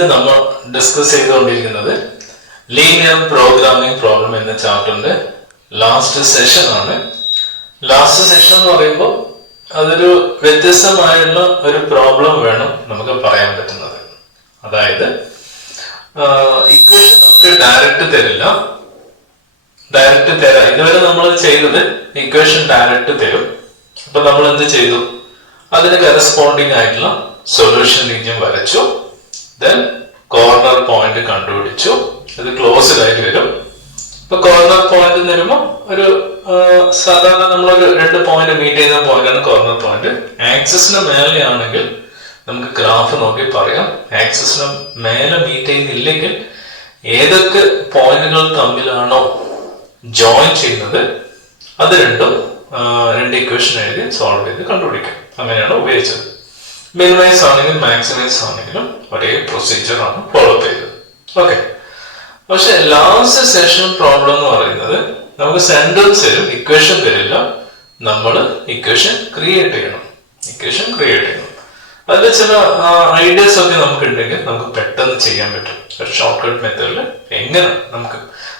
ഇന്ന് നമ്മൾ ഡിസ്കസ് ചെയ്തുകൊണ്ടിരിക്കുന്നത് ലീനിയർ പ്രോഗ്രാമിംഗ് പ്രോബ്ലം എന്ന ചാപ്റ്ററിന്റെ ലാസ്റ്റ് സെഷൻ ആണ്. ലാസ്റ്റ് സെഷൻ എന്ന് പറയുമ്പോൾ അതൊരു വ്യത്യസ്തമായുള്ള ഒരു പ്രോബ്ലം വേണം നമുക്ക് പറയാൻ പറ്റുന്നത്. അതായത് ഇക്വേഷൻ നമുക്ക് ഡയറക്റ്റ് തരില്ല, ഡയറക്റ്റ് തരാം. ഇതുവരെ നമ്മൾ ചെയ്തത് ഇക്വേഷൻ ഡയറക്റ്റ് തരും. അപ്പൊ നമ്മൾ എന്ത് ചെയ്തു? അതിന് കറസ്പോണ്ടിങ് ആയിട്ടുള്ള സൊല്യൂഷൻ റീജിയൻ വരച്ചു, ദെൻ കോർണർ പോയിന്റ് കണ്ടുപിടിച്ചു. ഇത് ക്ലോസ്ഡ് ആയിട്ട് വരും. ഇപ്പൊ കോർണർ പോയിന്റ് വരുമ്പോൾ ഒരു സാധാരണ നമ്മളൊരു രണ്ട് പോയിന്റ് മീറ്റ് ചെയ്യുന്ന പോയിന്റാണ് കോർണർ പോയിന്റ്. ആക്സിസിന് മേലെ ആണെങ്കിൽ നമുക്ക് ഗ്രാഫ് നോക്കി പറയാം. ആക്സിസിന് മേലെ മീറ്റ് ചെയ്യുന്നില്ലെങ്കിൽ ഏതൊക്കെ പോയിന്റുകൾ തമ്മിലാണോ ജോയിൻ ചെയ്യുന്നത് അത് രണ്ട് ഇക്വേഷൻ എഴുതി സോൾവ് ചെയ്ത് കണ്ടുപിടിക്കാം. അങ്ങനെയാണ് ഉപയോഗിച്ചത്. മിനിമൈസ് ആണെങ്കിലും മാക്സിമൈസ് ആണെങ്കിലും ഒരേ പ്രൊസീജിയർ ആണ് ഫോളോ ചെയ്തത്. ഓക്കെ. പക്ഷെ ലാസ്റ്റ് സെഷൻ പ്രോബ്ലം എന്ന് പറയുന്നത് നമുക്ക് സെന്റൻസ് തരും, ഇക്വേഷൻ തരില്ല. നമ്മൾ ഇക്വേഷൻ ക്രിയേറ്റ് ചെയ്യണം. അതിൽ ചില ഐഡിയാസ് ഒക്കെ നമുക്ക് ഉണ്ടെങ്കിൽ നമുക്ക് പെട്ടെന്ന് ചെയ്യാൻ പറ്റും. ഒരു ഷോർട്ട് കട്ട് മെത്തേഡിൽ എങ്ങനെ നമുക്ക്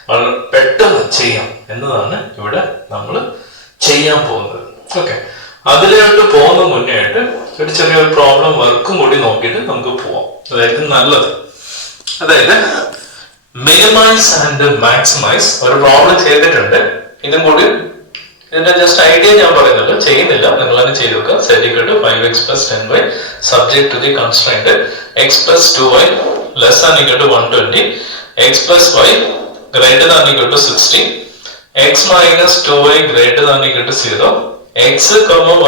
വളരെ പെട്ടെന്ന് ചെയ്യാം എന്നതാണ് ഇവിടെ നമ്മൾ ചെയ്യാൻ പോകുന്നത്. ഓക്കെ. അതിലോട്ട് പോകുന്ന മുന്നേ ആയിട്ട് ഒരു ചെറിയൊരു പ്രോബ്ലം വർക്കും കൂടി നോക്കിയിട്ട് നമുക്ക് പോവാം. അതായത് നല്ലത്. അതായത് മിനിമൈസ് ആൻഡ് മാക്സിമൈസ് ഒരു പ്രോബ്ലം ചെയ്തിട്ടുണ്ട്. ഇതും കൂടി ഇതിന്റെ ജസ്റ്റ് ഐഡിയ ഞാൻ പറയുന്നുള്ളൂ, ചെയ്യുന്നില്ല. നിങ്ങൾ തന്നെ ചെയ്ത് നോക്കുക. Set equal to 5x plus 10y subject to the constraint x plus 2y less than equal to 120, x plus y greater than equal to 60, x minus 2y greater than equal to 0, x,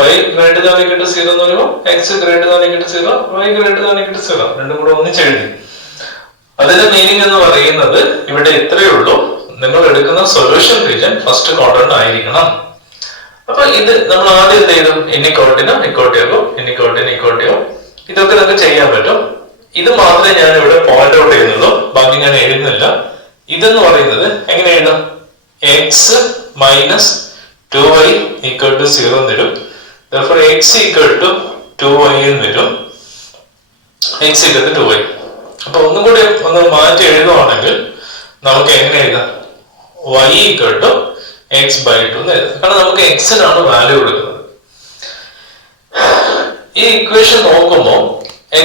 y greater than equal to 0 എന്ന് പറയുമ്പോൾ x greater than equal to 0, y greater than equal to 0 രണ്ടും കൂടെ ഒന്നിച്ച് എഴുതി. അതിന്റെ meaning എന്ന് പറയുന്നത് ഇവിടെ ഇത്രയേ ഉള്ളൂ. നിങ്ങൾ എടുക്കുന്ന സൊല്യൂഷൻ റീജിയൻ ഫസ്റ്റ് ക്വാഡ്രന്റ് ആയിരിക്കണം. അപ്പൊ ഇത് നമ്മൾ ആദ്യം എന്ത് ചെയ്തു? ഇനിക്വാളിറ്റിനോ ഇക്വാളിറ്റിയോ ഇതൊക്കെ നമുക്ക് ചെയ്യാൻ പറ്റും. ഇത് മാത്രമേ ഞാൻ ഇവിടെ പോയിന്റ് ഔട്ട് ചെയ്യുന്നുള്ളൂ, ബാക്കി ഞാൻ എഴുതുന്നില്ല. ഇതെന്ന് പറയുന്നത് എങ്ങനെ എഴുതാം? X minus 2y equal to 0 എന്ന് വരും. therefore x equal to 2y എന്ന് വരും. x equal to 2y. അപ്പൊ ഒന്നും കൂടി ഒന്ന് മാറ്റി എഴുതുവാണെങ്കിൽ നമുക്ക് എങ്ങനെ എഴുതാം? y equal to x by 2 എന്ന് എഴുതാം. കാരണം നമുക്ക് എക്സിനാണ് വാല്യൂ കൊടുക്കുന്നത്. ഈ ഇക്വേഷൻ നോക്കുമ്പോൾ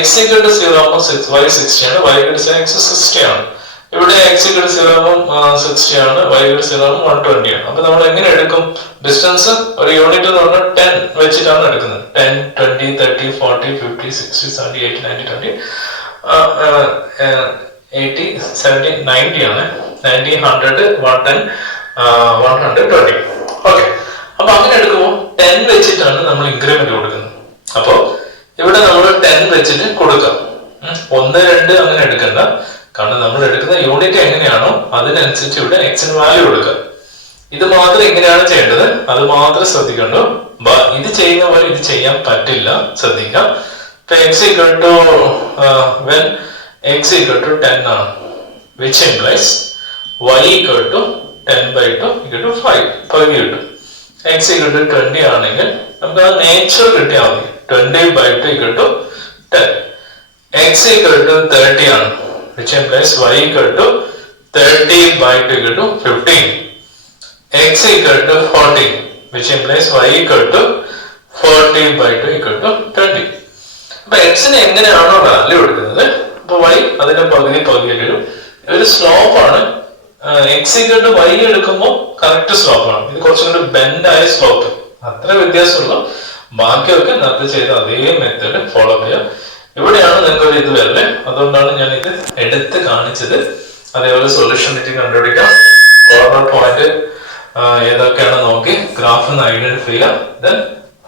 x ഈക്വൽ ടു 0 ആകുമ്പോൾ y 60 ആണ്, y ഈക്വൽ ടു x 60 ആണ്. ഇവിടെ x ഈക്വൽ ടു 0 ആകുമ്പോൾ 60 ആണ്, y ഈക്വൽ ടു 0 ആകുമ്പോൾ 120 ആണ്. അപ്പൊ നമ്മൾ എങ്ങനെ എടുക്കും? ഡിസ്റ്റൻസ് ഒരു യൂണിറ്റ് എന്ന് പറഞ്ഞാൽ 10 വെച്ചിട്ടാണ് എടുക്കുന്നത്. 10, 20, 30, 40, 50, 60, 70, 80, 90, 20, 80, 70, 90 ആണ്. 90, 100, 110, 120. ഓക്കെ. അപ്പൊ അങ്ങനെ എടുക്കുമ്പോൾ 10 വെച്ചിട്ടാണ് നമ്മൾ ഇൻക്രിമെന്റ് കൊടുക്കുന്നത്. അപ്പൊ ഇവിടെ നമ്മൾ 10 വെച്ചിട്ട് കൊടുക്കാം. 1, 2 അങ്ങനെ എടുക്കണ്ട. കാരണം നമ്മൾ എടുക്കുന്ന യൂണിറ്റ് എങ്ങനെയാണോ അതിനനുസരിച്ച് ഇവിടെ എക്സിന് വാല്യൂ കൊടുക്കുക. ഇത് മാത്രം ഇങ്ങനെയാണ് ചെയ്യേണ്ടത്, അത് മാത്രം ശ്രദ്ധിക്കണ്ടു. ഇത് ചെയ്യുന്ന പോലെ ഇത് ചെയ്യാൻ പറ്റില്ല, ശ്രദ്ധിക്കാം. ഇപ്പൊ x equal to when x equal to 10 ആണ്, which implies y equal to 10 by 2 equal to 5 പകുതി കിട്ടും. x ഈക്വൽ ടു 20 ആണെങ്കിൽ നമുക്ക് ആ നേച്ചർ കിട്ടിയാൽ മതി. 20 by 2 equal to 10. x equal to 30 ആണ്, which implies y equal to 30 by 2 equal to 15. x equal to 40, which implies y equal to 40 by 2 equal to 20. അപ്പൊ എക്സിന് എങ്ങനെയാണോ വാല്യൂ എടുക്കുന്നത് അപ്പൊ y അതിന്റെ പകുതി വരും. ഒരു സ്ലോപ്പ് ആണ്. x equal to y എടുക്കുമ്പോൾ കറക്റ്റ് സ്ലോപ്പ് ആണ്. ഇത് കുറച്ചും കൂടി ബെൻഡ് ആയ സ്ലോപ്പ്, അത്ര വ്യത്യാസമുള്ളൂ. ബാക്കിയൊക്കെ നേരത്തെ ചെയ്ത അതേ മെത്തേഡ് ഫോളോ ചെയ്യാം. ഇവിടെയാണ് നിങ്ങൾക്ക് ഒരു ഇത് വരല്, അതുകൊണ്ടാണ് ഞാൻ ഇത് എടുത്ത് കാണിച്ചത്. അതേപോലെ സൊല്യൂഷൻ കണ്ടുപിടിക്കാം. കോർണർ പോയിന്റ് ഏതൊക്കെയാണ് നോക്കി ഗ്രാഫ് ഐഡന്റിഫൈ ചെയ്യാം. ദെൻ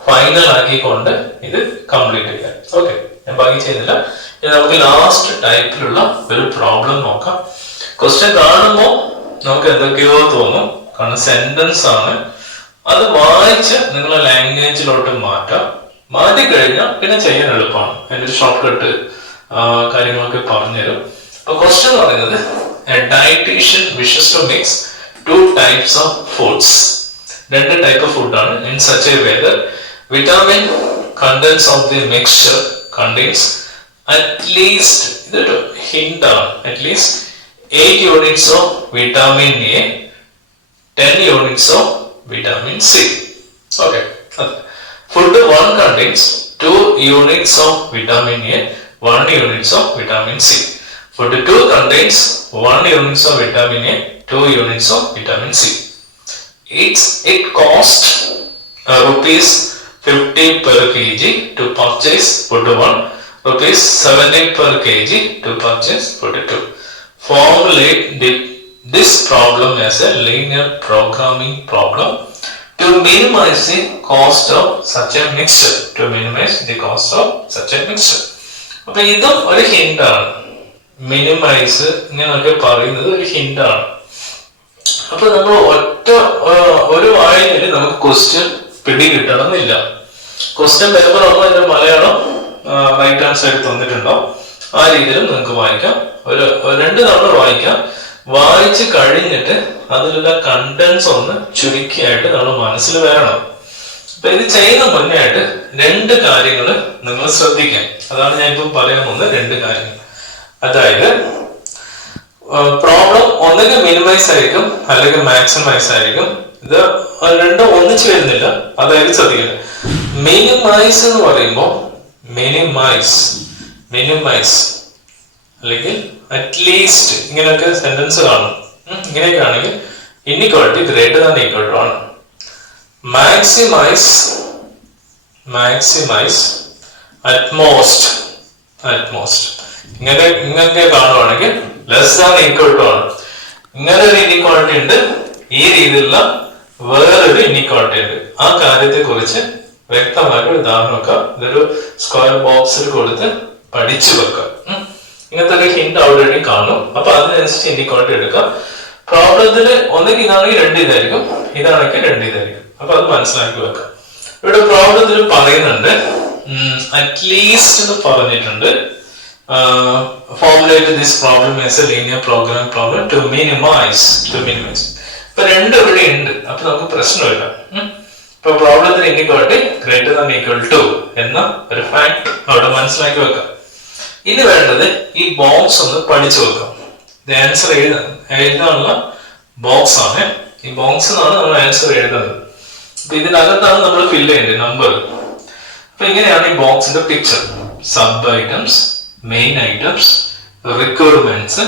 ഫൈനൽ ആക്കിക്കൊണ്ട് ഇത് കംപ്ലീറ്റ് ചെയ്യാം. ഓക്കെ. ഞാൻ ബാക്കി ചെയ്യുന്നില്ല. ഇനി നമുക്ക് ലാസ്റ്റ് ടൈപ്പിലുള്ള ഒരു പ്രോബ്ലം നോക്കാം. ക്വസ്റ്റ്യൻ കാണുമ്പോൾ നമുക്ക് എന്തൊക്കെയോ തോന്നും, കാരണം സെന്റൻസ് ആണ്. അത് വായിച്ച് നിങ്ങളെ ലാംഗ്വേജിലോട്ട് മാറ്റി കഴിഞ്ഞാൽ പിന്നെ ചെയ്യാൻ എളുപ്പമാണ്. അതിന്റെ ഒരു ഷോർട്ട് കട്ട് കാര്യങ്ങളൊക്കെ പറഞ്ഞുതരും. അപ്പൊ ക്വസ്റ്റ്യൻ പറയുന്നത് a dietitian wishes to mix 2 types of foods. 2 type of food ആണ്. In such a way that vitamin contents of the mixture contains at least ഇതൊരു ഹിന്റാണ്, at least 8 units of vitamin A, 10 units of vitamin C. Okay. Food 1 contains 2 units of vitamin A, 1 units of vitamin C. Food 2 contains 1 units of vitamin A, 2 units of vitamin C. It costs rupees 50 per kg to purchase food 1, rupees 70 per kg to purchase food 2. Formulate this problem as a linear programming problem to minimize the cost of such a mixture. To minimize the cost of such a mixture. അപ്പോൾ ഇതും ഒരു ഹിന്റാണ്. Minimise ഇങ്ങനെയൊക്കെ പറയുന്നത് ഒരു ഹിന്റാണ്. അപ്പൊ നമ്മൾ ഒരു വായനയിൽ നമുക്ക് ക്വസ്റ്റ്യൻ പിടികിട്ടണമെന്നില്ല. ക്വസ്റ്റ്യൻ പേപ്പർ ഒന്നും അതിന്റെ മലയാളം റൈറ്റ് ഹാൻഡ് സൈഡ് തന്നിട്ടുണ്ടോ, ആ രീതിയിൽ നിങ്ങൾക്ക് വായിക്കാം. ഒരു 2 തവണ വായിക്കാം. വായിച്ച് കഴിഞ്ഞിട്ട് അതിലുള്ള കണ്ടൻസ് ഒന്ന് ചുരുക്കിയായിട്ട് നമ്മൾ മനസ്സിൽ വരണം. അപ്പൊ ഇത് ചെയ്യുന്ന മുന്നേ ആയിട്ട് 2 കാര്യങ്ങൾ നിങ്ങൾ ശ്രദ്ധിക്കാം. അതാണ് ഞാൻ ഇപ്പം പറയാൻ പോകുന്ന 2 കാര്യങ്ങൾ. അതായത് പ്രോബ്ലം ഒന്നുകിൽ മിനിമൈസ് ആയിരിക്കും അല്ലെങ്കിൽ മാക്സിമൈസ് ആയിരിക്കും. ഇത് രണ്ടും ഒന്നിച്ചു വരുന്നില്ല, അതായത് ശ്രദ്ധിക്കണം. മിനിമൈസ് എന്ന് പറയുമ്പോൾ മിനിമൈസ് അല്ലെങ്കിൽ അറ്റ്ലീസ്റ്റ് ഇങ്ങനെയൊക്കെ സെന്റൻസ് കാണും. ഇങ്ങനെയൊക്കെ ആണെങ്കിൽ inequality greater than equal to ആണ്. മാക്സിമൈസ് അറ്റ്മോസ്റ്റ് ഇങ്ങനെ കാണുവാണെങ്കിൽ ലെസ് ദാൻ ഈക്വൽ ടു ആണ്. ഇങ്ങനെ ഒരു ഇൻഇക്വാളിറ്റി ഉണ്ട്, ഈ രീതിയിലുള്ള വേറൊരു ഇൻഇക്വാളിറ്റി ഉണ്ട്. ആ കാര്യത്തെ കുറിച്ച് വ്യക്തമായിട്ട് ഉദാഹരണം വെക്കാം. ഇതൊരു സ്ക്വയർ ബോക്സിൽ കൊടുത്ത് പഠിച്ചു വെക്കാം. ഇങ്ങനത്തെ ഒരു ഹിന്റ് ഓൾറെഡി കാണും. അപ്പൊ അതിനനുസരിച്ച് ഇൻഇക്വാളിറ്റി എടുക്കാം. പ്രോബ്ലത്തില് ഒന്നെങ്കിൽ ഇതാണെങ്കിൽ 2 ഇതായിരിക്കും, ഇതാണെങ്കിൽ 2 ഇതായിരിക്കും. അപ്പൊ അത് മനസ്സിലാക്കി വെക്കാം. ഇവിടെ പ്രോബ്ലത്തിൽ പറയുന്നുണ്ട് അറ്റ്ലീസ്റ്റ് എന്ന് പറഞ്ഞിട്ടുണ്ട്. Formulate this problem as a linear programming problem to minimize. ഇപ്പൊ 2 ഇവിടെ ഉണ്ട്, അപ്പൊ നമുക്ക് പ്രശ്നമില്ല. ഇപ്പൊ പ്രോബ്ലത്തിന് inequality greater than equal to എന്ന ഒരു ഫാക്ട് അവിടെ മനസ്സിലാക്കി വെക്കാം. ഇനി വേണ്ടത് ഈ ബോക്സ് ഒന്ന് പഠിച്ചു വെക്കാം. ഇത് ആൻസർ എഴുതാനുള്ള ബോക്സ് ആണ്. ഈ ബോക്സ് എന്നാണ് നമ്മൾ ആൻസർ എഴുതുന്നത്. അപ്പൊ ഇതിനകത്താണ് നമ്മൾ ഫില്ല് ചെയ്യേണ്ടത് നമ്പർ. അപ്പൊ ഇങ്ങനെയാണ് ഈ ബോക്സിന്റെ picture. Sub items, main items, requirements,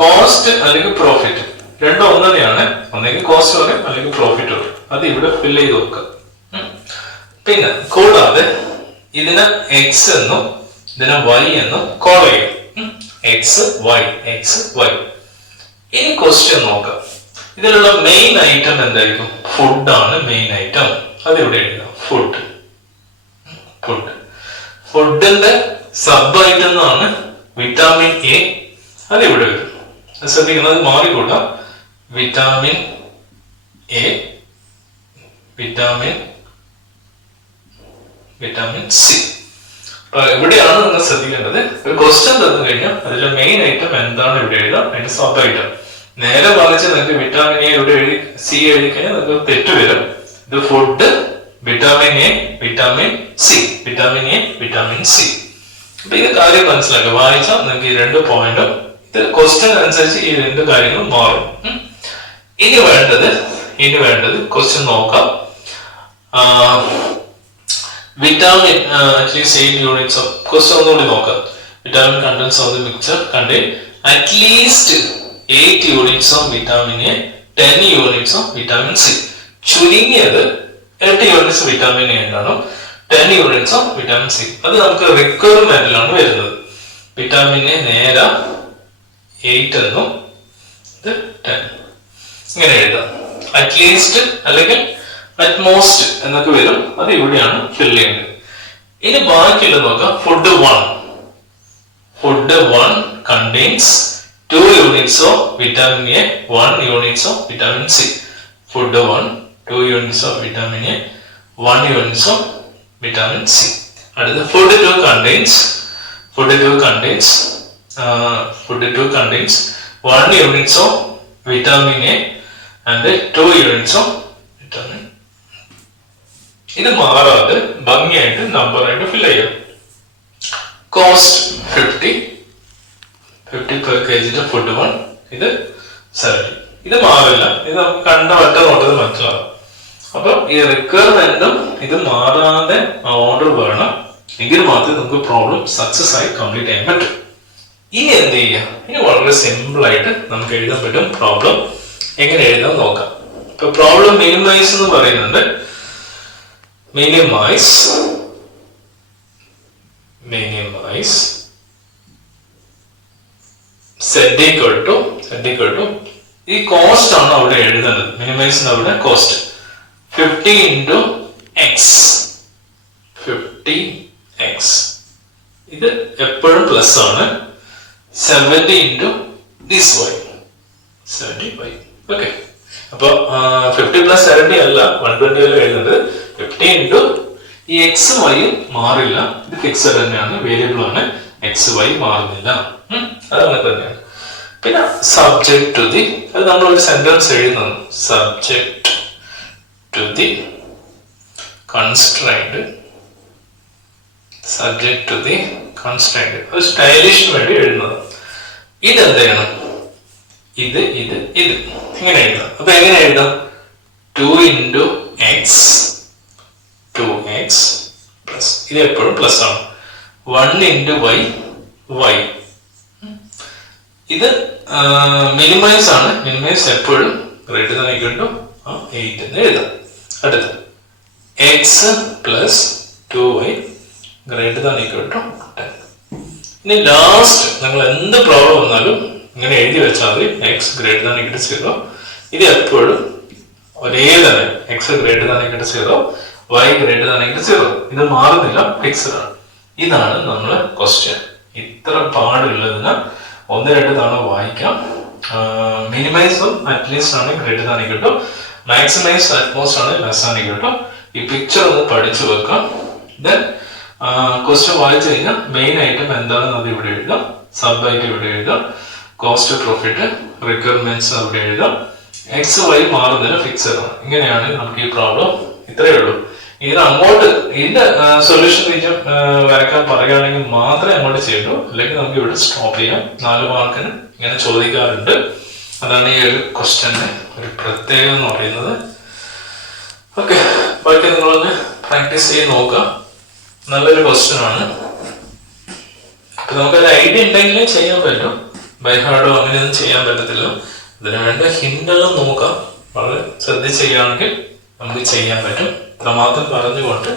cost അല്ലെങ്കിൽ പ്രോഫിറ്റ്. രണ്ടും ഒന്ന് തന്നെയാണ്. ഒന്നെങ്കിൽ കോസ്റ്റ് പറയും അല്ലെങ്കിൽ പ്രോഫിറ്റ് പറയും. അത് ഇവിടെ ഫില്ല് ചെയ്ത് വെക്കുക. പിന്നെ കൂടാതെ ഇതിന് എക്സ് എന്നും ഇതിനെ വൈ എന്നും കോൾ ചെയ്യും. X Y. ഇനി ക്വസ്റ്റ്യൻ നോക്കാം. ഇതിലുള്ള മെയിൻ ഐറ്റം എന്തായിരിക്കും? ഫുഡാണ് മെയിൻ ഐറ്റം. അതിവിടെ എഴുതാം. ഫുഡിന്റെ സബ് ഐറ്റം എന്നാണ് വിറ്റാമിൻ എ. അതിവിടെ വരും. ശ്രദ്ധിക്കുന്നത് മാറിക്കൂടാ. Vitamin A, vitamin C. അപ്പൊ എവിടെയാണ് നിങ്ങൾ ശ്രദ്ധിക്കേണ്ടത്? ഒരു ക്വസ്റ്റ്യൻ തന്നു കഴിഞ്ഞാൽ അതിലെ മെയിൻ ഐറ്റം എന്താണ് ഇവിടെ എഴുതാം, അതിന്റെ സബ് ഐറ്റം. നേരെ മറിച്ച് നിങ്ങൾക്ക് വിറ്റാമിൻ എ ഇവിടെ എഴുതി സി എഴുതി കഴിഞ്ഞാൽ നിങ്ങൾക്ക് തെറ്റ് വരും. ഇത് food, vitamin A, vitamin C. അപ്പൊ ഇത് കാര്യം മനസ്സിലാക്കുക. വായിച്ചാൽ നിങ്ങൾക്ക് ഈ 2 പോയിന്റും ഇത് ക്വസ്റ്റ്യൻ അനുസരിച്ച് ഈ 2 കാര്യങ്ങളും മാറും. ഇനി വേണ്ടത് ക്വസ്റ്റ്യൻ നോക്കാം. Vitamin at least 8 units of question ഒന്നുകൂടി നോക്കാം. Vitamin contents of the mixture contain at least 8 units of vitamin A, 10 units of vitamin C. ചുരുങ്ങിയത് 8 units വിറ്റാമിൻ എ ഉണ്ടാകും, 10 units ഓഫ് വിറ്റാമിൻ സി. അത് നമുക്ക് റിക്വയർമെന്റിലാണ് വരുന്നത്. വിറ്റാമിൻ എ നേരെ 8 എന്നും ഇത് 10 ഇങ്ങനെ എഴുതാം. അറ്റ്ലീസ്റ്റ് അല്ലെങ്കിൽ അറ്റ്മോസ്റ്റ് എന്നൊക്കെ വരും. അത് ഇവിടെയാണ് ഫിൽ ചെയ്യേണ്ടത്. ഇനി ബാക്കിയുള്ളത് നോക്കാം. Food 1 contains 2 units of vitamin A, 1 units of vitamin C. Food 1, 2 units of vitamin A, 1 units of vitamin C. Another food 2 contains 1 units of vitamin A and 2 units of vitamin. ഇത് മാറാതെ ഭംഗിയായിട്ട് നമ്പറായിട്ട് ഫിൽ ചെയ്യാം. Cost 50 per kg food one, ഇത് 70. ഇത് മാറില്ല, ഇത് നമുക്ക് കണ്ട ഒറ്റ നോട്ടത്തിൽ മനസ്സിലാവും. അപ്പൊ ഈ റിക്വയർമെന്റും ഇത് മാറാതെ ഓർഡർ വേണം, എങ്കിൽ മാത്രമേ നമുക്ക് പ്രോബ്ലം സക്സസ് ആയി കംപ്ലീറ്റ് ചെയ്യാൻ പറ്റും. ഇനി എന്ത് ചെയ്യാം? ഇനി വളരെ സിമ്പിൾ ആയിട്ട് നമുക്ക് എഴുതാൻ പറ്റും. പ്രോബ്ലം എങ്ങനെ എഴുതാൻ നോക്കാം. ഇപ്പൊ പ്രോബ്ലം മിനിമൈസ് എന്ന് പറയുന്നുണ്ട്. മിനിമൈസ് z equal to ഈ കോസ്റ്റ് ആണ് അവിടെ എഴുതുന്നത്. മിനിമൈസിന് അവിടെ കോസ്റ്റ് 50 into x. ഇത് എപ്പോഴും പ്ലസ് ആണ്. 70 into this y. 70y. Okay, അപ്പൊ 50 plus 70 അല്ല 120 അല്ല എഴുതുന്നത്. 50 into ഈ എക്സ് വൈയും മാറില്ല, ഇത് ഫിക്സഡ് തന്നെയാണ്, വേരിയബിൾ ആണ്, എക്സ് വൈ മാറുന്നില്ല, അതങ്ങനെ തന്നെയാണ്. പിന്നെ സബ്ജക്ട് ടു ദി, അത് നമ്മൾ ഒരു സെന്റൻസ് എഴുതുന്നു. Subject to the constrained, subject to the constrained, അത് സ്റ്റൈലിഷിന് വേണ്ടി എഴുതുന്നത്. ഇതെന്താണ്? ഇത് ഇങ്ങനെ എഴുതാം. അപ്പൊ എങ്ങനെ എഴുതാം? 2 into x, 2x പ്ലസ്, ഇത് എപ്പോഴും പ്ലസ് ആണ്. 1 into y, ഇത് മിനിമൈസ് ആണ്. മിനിമൈസ് എപ്പോഴും ഗ്രേറ്റർ ദാൻ ഈക്വൽ ടു 8 എന്ന് എഴുതാം. അടുത്ത് x plus 2y greater than equal to 10. ഇനി ലാസ്റ്റ് നിങ്ങൾ എന്ത് പ്രോബ്ലം വന്നാലും ഇങ്ങനെ എഴുതി വെച്ചാൽ മതി. X greater than equal to 0, ഇത് എപ്പോഴും ഒരേ തന്നെ. X greater than equal to 0, y greater than equal to 0, ഇത് മാറുന്നില്ല, ഫിക്സ്ഡ് ആണ്. ഇതാണ് നമ്മളെ ക്വസ്റ്റ്യൻ. ഇത്ര പാടുള്ളതിന് 1-2 തവണ വായിക്കാം. മിനിമൈസും അറ്റ്ലീസ്റ്റ് ആണ് greater than equal to, maximise at most ആണ് ലെസ് ദാൻ ഈക്വൽ ടു. ഈ പിക്ചർ ഒന്ന് പഠിച്ചു വെക്കാം. ദെൻ ക്വസ്റ്റ്യൻ വായിച്ചു കഴിഞ്ഞാൽ മെയിൻ ഐറ്റം എന്താണെന്ന് അത് ഇവിടെ എഴുതാം, സബ് ഐറ്റം ഇവിടെ എഴുതാം, കോസ്റ്റ് പ്രോഫിറ്റ് റിക്വയർമെന്റ്സ് അവിടെ എഴുതാം, എക്സ് വൈ മാറുന്നതിന് ഫിക്സഡ് ആണ്. ഇങ്ങനെയാണ് നമുക്ക് ഈ പ്രോബ്ലം. ഇത്രയേ ഉള്ളൂ. ഇത് അങ്ങോട്ട് ഇതിന്റെ സൊല്യൂഷൻ റീജിയൻ വരയ്ക്കാൻ പറയുകയാണെങ്കിൽ മാത്രമേ അങ്ങോട്ട് ചെയ്യൂ, അല്ലെങ്കിൽ നമുക്ക് ഇവിടെ സ്റ്റോപ്പ് ചെയ്യാം. 4 മാർക്കിന് ഇങ്ങനെ ചോദിക്കാറുണ്ട്. അതാണ് ഈ ഒരു ക്വസ്റ്റ്യന് ഒരു പ്രത്യേകത എന്ന് പറയുന്നത്. ഓക്കെ, ബാക്കി നിങ്ങളൊന്ന് പ്രാക്ടീസ് ചെയ്ത് നോക്കാം. നല്ലൊരു ക്വസ്റ്റ്യൻ ആണ്. അപ്പൊ നമുക്കൊരു ഐഡിയ ഉണ്ടെങ്കിലേ ചെയ്യാൻ പറ്റും. ബൈ ഹാർഡോ അങ്ങനെയൊന്നും ചെയ്യാൻ പറ്റത്തില്ല. ഇതിനു വേണ്ട ഹിന്റെല്ലാം നോക്കാം. വളരെ ശ്രദ്ധിച്ച് ചെയ്യുകയാണെങ്കിൽ നമുക്ക് ചെയ്യാൻ പറ്റും. ഇത്രമാത്രം പറഞ്ഞുകൊണ്ട്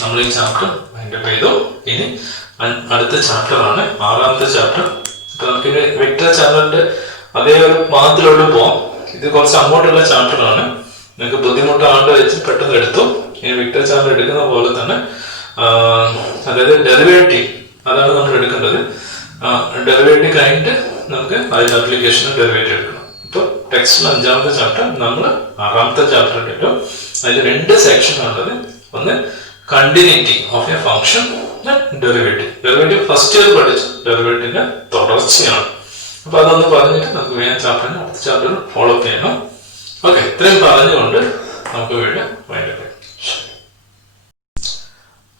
നമ്മൾ ഈ ചാപ്റ്റർ വൈൻഡപ്പ് ചെയ്തു. ഇനി അടുത്ത ചാപ്റ്റർ ആണ് 6ാമത്തെ ചാപ്റ്റർ. ഇപ്പൊ നമുക്ക് വെക്ടർ ചാപ്റ്ററിന്റെ അതേ ഒരു പാത്തിലോട്ട് പോവാം. ഇത് കുറച്ച് അങ്ങോട്ടുള്ള ചാപ്റ്റർ ആണ്. നിങ്ങൾക്ക് ബുദ്ധിമുട്ടാണ്ട് വെച്ച് പെട്ടെന്ന് എടുത്തു. ഈ വെക്ടർ ചാപ്റ്റർ എടുക്കുന്ന പോലെ തന്നെ അതായത് ഡെറിവേറ്റീവ്, അതാണ് നമ്മൾ എടുക്കേണ്ടത്. ഡെറിവേറ്റീവ് കഴിഞ്ഞിട്ട് നമുക്ക് അതിന്റെ ആപ്ലിക്കേഷൻ ഡെറിവേറ്റീവ് എടുക്കണം. ഇപ്പൊ ടെക്സ്റ്റിൽ 5ാമത്തെ ചാപ്റ്റർ, നമ്മൾ 6ാമത്തെ ചാപ്റ്റർ എടുക്കും. അതിൽ 2 സെക്ഷൻ ഉള്ളത്. ഒന്ന് continuity of A function, derivative first year പഠിച്ചു, ഡെറിവേറ്റീവിന്റെ തുടർച്ചയാണ്. അപ്പൊ അതൊന്ന് പറഞ്ഞിട്ട് നമുക്ക് വേഗം ചാപ്റ്ററിന് അടുത്ത ചാപ്റ്റർ ഫോളോ അപ്പ് ചെയ്യണം. ഓക്കെ, ഇത്രയും പറഞ്ഞുകൊണ്ട് നമുക്ക് വീണ്ടും വൈൻഡപ്പ് ചെയ്യാം.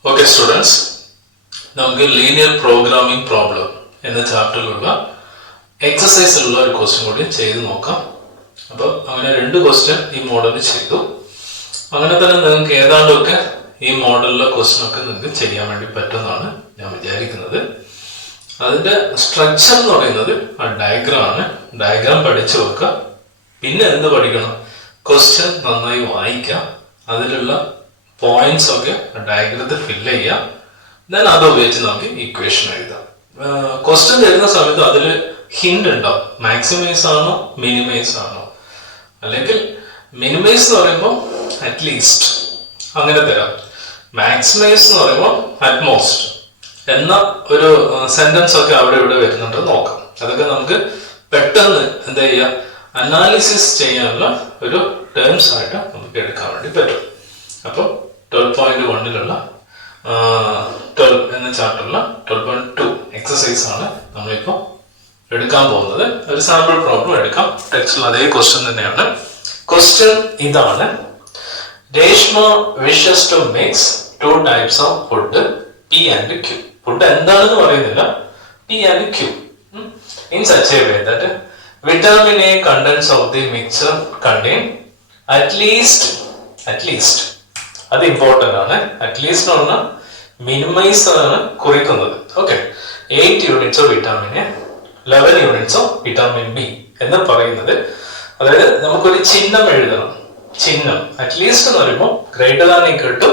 ഓക്കെ സ്റ്റുഡൻസ്, നമുക്ക് ലീനിയർ പ്രോഗ്രാമിംഗ് പ്രോബ്ലം എന്ന ചാപ്റ്ററിലുള്ള എക്സസൈസിലുള്ള ഒരു ക്വസ്റ്റ്യൻ കൂടി ചെയ്ത് നോക്കാം. അപ്പൊ അങ്ങനെ 2 ക്വസ്റ്റ്യൻ ഈ മോഡലിൽ ചെയ്തു. അങ്ങനെ തന്നെ നിങ്ങൾക്ക് ഏതാണ്ടൊക്കെ ഈ മോഡലിലെ ക്വസ്റ്റ്യൻ ഒക്കെ നിങ്ങൾക്ക് ചെയ്യാൻ വേണ്ടി പറ്റുമെന്നാണ് ഞാൻ വിചാരിക്കുന്നത്. അതിന്റെ സ്ട്രക്ചർ എന്ന് പറയുന്നത് ആ ഡയഗ്രാം ആണ്. ഡയഗ്രാം പഠിച്ചു വെക്കുക. പിന്നെ എന്ത് പഠിക്കണം? ക്വസ്റ്റ്യൻ നന്നായി വായിക്കാം. അതിലുള്ള പോയിന്റ്സ് ഒക്കെ ഡയഗ്രത്തിൽ ഫില്ല് ചെയ്യാം. ദെൻ അത് ഉപയോഗിച്ച് നമുക്ക് ഇക്വേഷൻ എഴുതാം. ക്വസ്റ്റ്യൻ തരുന്ന സമയത്ത് അതിൽ ഹിന്റ് ഉണ്ടാവും. മാക്സിമൈസ് ആണോ മിനിമൈസ് ആണോ, അല്ലെങ്കിൽ മിനിമൈസ് എന്ന് പറയുമ്പോൾ അറ്റ്ലീസ്റ്റ് അങ്ങനെ തരാം. മാക്സിമൈസ് എന്ന് പറയുമ്പോൾ അറ്റ്മോസ്റ്റ് എന്ന ഒരു സെന്റൻസ് ഒക്കെ അവിടെ ഇവിടെ വരുന്നുണ്ട് നോക്കാം. അതൊക്കെ നമുക്ക് പെട്ടെന്ന് എന്താ ചെയ്യാം, അനാലിസിസ് ചെയ്യാനുള്ള ഒരു ടേംസ് ആയിട്ട് നമുക്ക് എടുക്കാൻ വേണ്ടി പറ്റും. അപ്പോൾ 12.1 12 എന്ന ചാപ്റ്ററിലുള്ള 12.2 എക്സസൈസ് ആണ് നമ്മളിപ്പോൾ എടുക്കാൻ പോകുന്നത്. ഒരു സാമ്പിൾ പ്രോബ്ലം എടുക്കാം. ടെക്സ്റ്റിൽ അതേ ക്വസ്റ്റ്യൻ തന്നെയാണ്. ക്വസ്റ്റ്യൻ ഇതാണ്: Reshma wishes to mix 2 types of food, P and Q. Food എന്താണെന്ന് പറയുന്നില്ല, P and Q. In such a way that vitamin A contents of the mixture contain at least അത് important ആണ്. At least എന്ന് പറഞ്ഞാൽ minimise ആണ് കുറിക്കുന്നത്. Okay, 8 units of vitamin A, 11 units of vitamin B എന്ന് പറയുന്നത്. അതായത് നമുക്കൊരു ചിഹ്നം എഴുതണം. ചിഹ്നം അറ്റ്ലീസ്റ്റ് എന്ന് പറയുമ്പോൾ ഗ്രേറ്റർ ദാൻ ഈക്വൽ ടു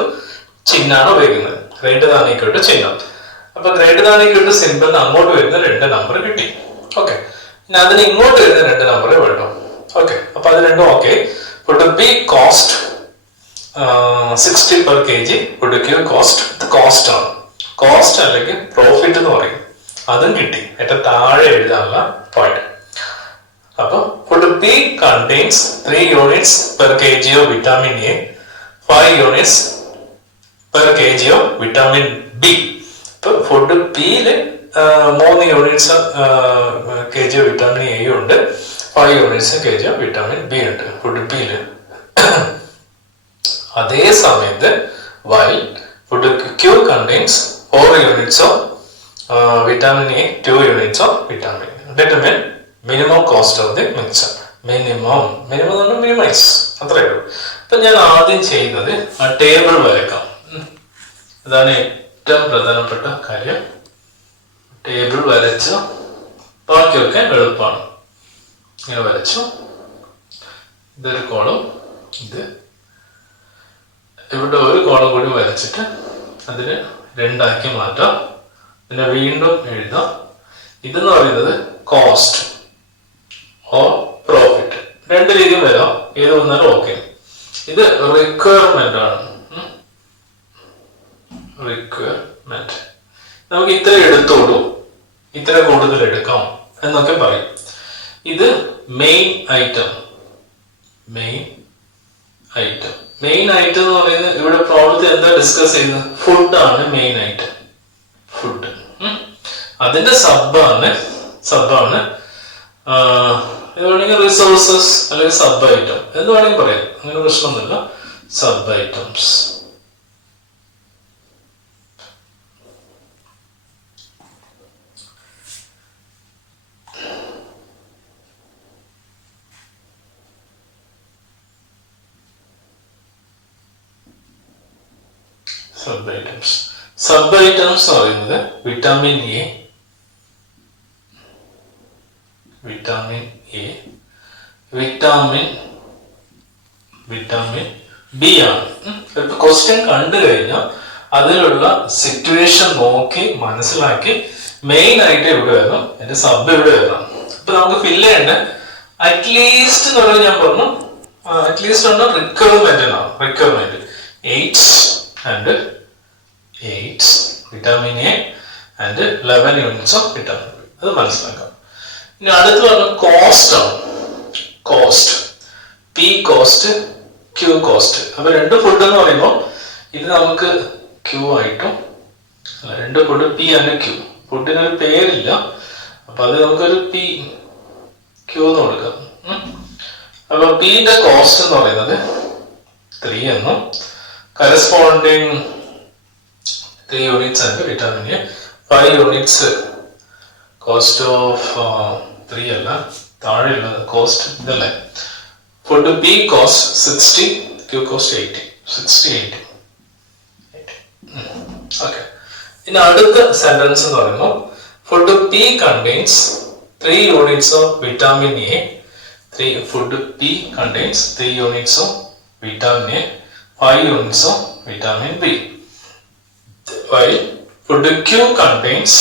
ചിഹ്നമാണ് ഉപയോഗിക്കുന്നത്. ഗ്രേറ്റർ ദാൻ ഈക്വൽ ടു ചിഹ്നം. അപ്പൊ ഗ്രേറ്റർ ദാൻ ഈക്വൽ ടു സിമ്പിളിന് അങ്ങോട്ട് വരുന്ന 2 നമ്പർ കിട്ടി. ഓക്കെ, പിന്നെ അതിന് ഇങ്ങോട്ട് വരുന്ന 2 നമ്പർ വേണം. ഓക്കെ, അപ്പൊ അത് രണ്ടും okay. Food B cost 60 per kg, food Q cost ആണ്. കോസ്റ്റ് അല്ലെങ്കിൽ പ്രോഫിറ്റ് എന്ന് പറയും. അതും കിട്ടി. ഏറ്റവും താഴെ എഴുതാനുള്ള പോയിന്റ്. അപ്പൊ food B contains 3 units per kg of vitamin A, 5 units per kg of vitamin B. ഇപ്പൊ ഫുഡ് ബിയില് 3 units kg of vitamin A ഉണ്ട്, 5 units kg of vitamin B ഉണ്ട് ഫുഡ് ബിയില്. അതേ സമയത്ത് while food Q contains 4 units of vitamin A, 2 units of vitamin A. Determine minimum cost of the mixture. Minimum minimise, അത്രയേ ഉള്ളൂ. ഇപ്പൊ ഞാൻ ആദ്യം ചെയ്യുന്നത് ആ ടേബിൾ വരക്കാം. അതാണ് ഏറ്റവും പ്രധാനപ്പെട്ട കാര്യം. ടേബിൾ വരച്ചു, ബാക്കിയൊക്കെ എളുപ്പമാണ്. ഇങ്ങനെ വരച്ചു, ഇതൊരു കോളം, ഇത് ഇവിടെ ഒരു കോളം കൂടി വരച്ചിട്ട് അതിന് 2 ആക്കി മാറ്റാം. പിന്നെ വീണ്ടും എഴുതാം. ഇതെന്ന് പറയുന്നത് കോസ്റ്റ് ഓർ പ്രോഫിറ്റ്, 2 രീതിയും വരാം, ഏത് വന്നാലും ഓക്കെ. ഇത് റിക്വയർമെന്റ് ആണ്. റിക്വയർമെന്റ് നമുക്ക് ഇത്ര എടുത്തോളൂ, ഇത്ര കൂടുതൽ എടുക്കാം എന്നൊക്കെ പറയും. ഇത് മെയിൻ ഐറ്റം എന്ന് പറയുന്നത് ഇവിടെ പ്രോബ്ലത്തിൽ എന്താ ഡിസ്കസ് ചെയ്യുന്നത്? ഫുഡാണ് മെയിൻ ഐറ്റം. ഫുഡ് അതിന്റെ സബ്ബാണ് ഇത് വേണമെങ്കിൽ റിസോഴ്സസ് അല്ലെങ്കിൽ സബ് ഐറ്റം എന്ന് വേണമെങ്കിൽ പറയാം. അങ്ങനെ പ്രശ്നമൊന്നുമില്ല. സബ് ഐറ്റംസ് സബ് ഐറ്റംസ് എന്ന് പറയുന്നത് വിറ്റാമിൻ എ, വിറ്റാമിൻ ബി ആണ്. ഇപ്പൊ ക്വസ്റ്റ്യൻ കണ്ടു കഴിഞ്ഞാൽ അതിലുള്ള സിറ്റുവേഷൻ നോക്കി മനസ്സിലാക്കി മെയിൻ ആയിട്ട് എവിടെ വരണം, എന്റെ സബ് എവിടെ വരണം. ഇപ്പൊ നമുക്ക് ഫില്ല് ചെയ്യേണ്ട അറ്റ്ലീസ്റ്റ് എന്ന് പറഞ്ഞാൽ ഞാൻ പറഞ്ഞു, അറ്റ്ലീസ്റ്റ് പറഞ്ഞാൽ requirement 8 vitamin A and 11 units of vitamin B. അത് മനസ്സിലാക്കാം. ഇനി അടുത്ത് പറഞ്ഞ കോസ്റ്റ് ആണ്. Cost P cost, Q cost. അപ്പൊ 2 ഫുഡ് എന്ന് പറയുമ്പോൾ ഇത് നമുക്ക് ക്യൂ ആയിട്ടും, 2 ഫുഡ് പി ആൻഡ് ക്യൂ. ഫുഡിനൊരു പേരില്ല, അപ്പൊ അത് നമുക്കൊരു പി ക്യൂ എന്ന് കൊടുക്കാം. അപ്പൊ പിന്റെ കോസ്റ്റ് എന്ന് പറയുന്നത് 3 എന്നും corresponding 3 units and vitamin A, 5 units cost of 3 അല്ല, താഴെയുള്ളത് കോസ്റ്റ് ഇതല്ലേ. Food B cost 60, Q cost 80. 60, 80. Okay. ഇനി അടുത്ത സെന്റൻസ് എന്ന് പറയുമ്പോൾ food B contains 3 units of vitamin A, food B contains 3 units of vitamin A, 5 units of vitamin B. While food Q contains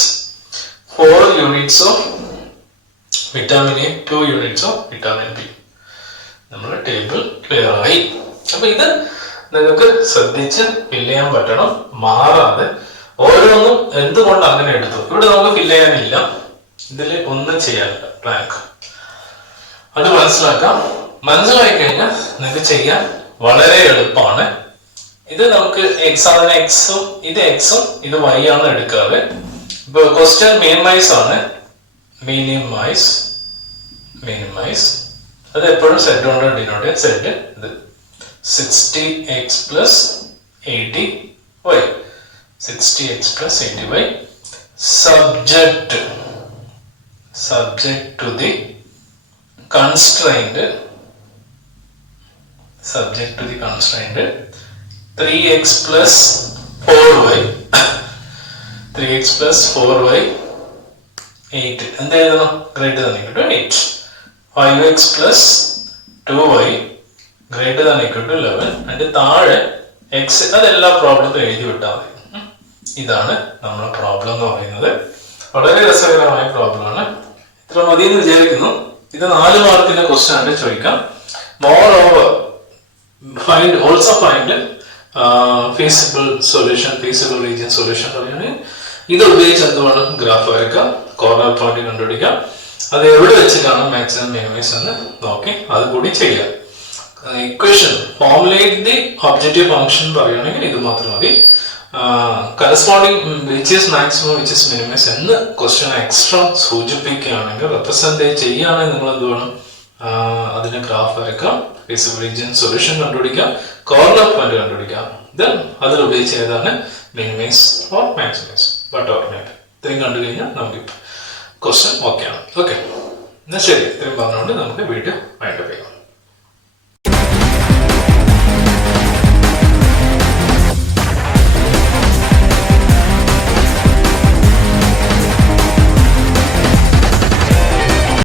4 units of vitamin A, 2 units of vitamin B. നമ്മുടെ table clear ആയി. അപ്പൊ ഇത് നിങ്ങൾക്ക് ശ്രദ്ധിച്ച് fill ചെയ്യാൻ പറ്റണം, മാറാതെ. ഓരോന്നും എന്തുകൊണ്ട് അങ്ങനെ എടുത്തു, ഇവിടെ നമുക്ക് ഫില്ല് ചെയ്യാനില്ല, ഇതിൽ ഒന്നും ചെയ്യാനില്ല, ബ്ലാങ്ക്. അത് മനസ്സിലായി കഴിഞ്ഞാൽ നിങ്ങൾക്ക് ചെയ്യാൻ വളരെ എളുപ്പമാണ്. ഇത് നമുക്ക് അതിന് എക്സും ഇത് ഇത് വൈ ആണ് എടുക്കാറ്. ഇപ്പൊ ക്വസ്റ്റ്യൻ മിനിമൈസ് ആണ്. മിനിമൈസ് അത് എപ്പോഴും സെറ്റ് കൊണ്ട് ഡിനോട്ട് സെറ്റ്. ഇത് 60x plus 80y, 60x plus 80y subject to the constraint 3x plus 4y 3x plus 4y 8 and then greater than equal to 8. 5x plus 2y greater than equal to 11 and താഴെ x അതെല്ലാ പ്രോബ്ലത്തും എഴുതി വിട്ടാൽ മതി. ഇതാണ് നമ്മുടെ problem എന്ന് പറയുന്നത്. വളരെ രസകരമായ പ്രോബ്ലമാണ്. ഇത്ര മതി എന്ന് വിചാരിക്കുന്നു. ഇത് 4 മാർക്കിന്റെ ക്വസ്റ്റ്യൻ ആണ് ചോദിക്കാം. Moreover, find feasible solution, feasible region solution പറയുന്നത് ഇത് ഉപയോഗിച്ച് എന്തുമാണ് ഗ്രാഫ് വരയ്ക്കാം, കോർണർ പോയിന്റ് കണ്ടുപിടിക്കാം, അത് എവിടെ വെച്ചിട്ടാണ് മാക്സിമം മിനിമൈസ് എന്ന് നോക്കി അത് കൂടി ചെയ്യാം. Equation formulate the objective function പറയുകയാണെങ്കിൽ ഇത് മാത്രം മതി. Corresponding which is maximum which is minimise എന്ന് ക്വസ്റ്റ്യൻ എക്സ്ട്രാ സൂചിപ്പിക്കുകയാണെങ്കിൽ റെപ്രസെന്റ് ചെയ്യുകയാണെങ്കിൽ നിങ്ങൾ എന്ത് വേണം, അതിന്റെ ഗ്രാഫ് വരയ്ക്കാം, ഫീസിബിൾ റീജിയൻ സൊല്യൂഷൻ കണ്ടുപിടിക്കാം, കോർണർ പോയിന്റ് കണ്ടുപിടിക്കാം. ദെൻ അതിൽ ഉപയോഗിച്ച് ഏതാണ് minimise or maximise but or make ഇത്രയും കണ്ടു കഴിഞ്ഞാൽ നമുക്ക് ക്വസ്റ്റ്യൻ ഓക്കെ ആണ്. ഓക്കെ, എന്നാൽ ശരി, ഇത്രയും പറഞ്ഞുകൊണ്ട് നമുക്ക് വീഡിയോ വൈൻഡപ്പ് ചെയ്യാം.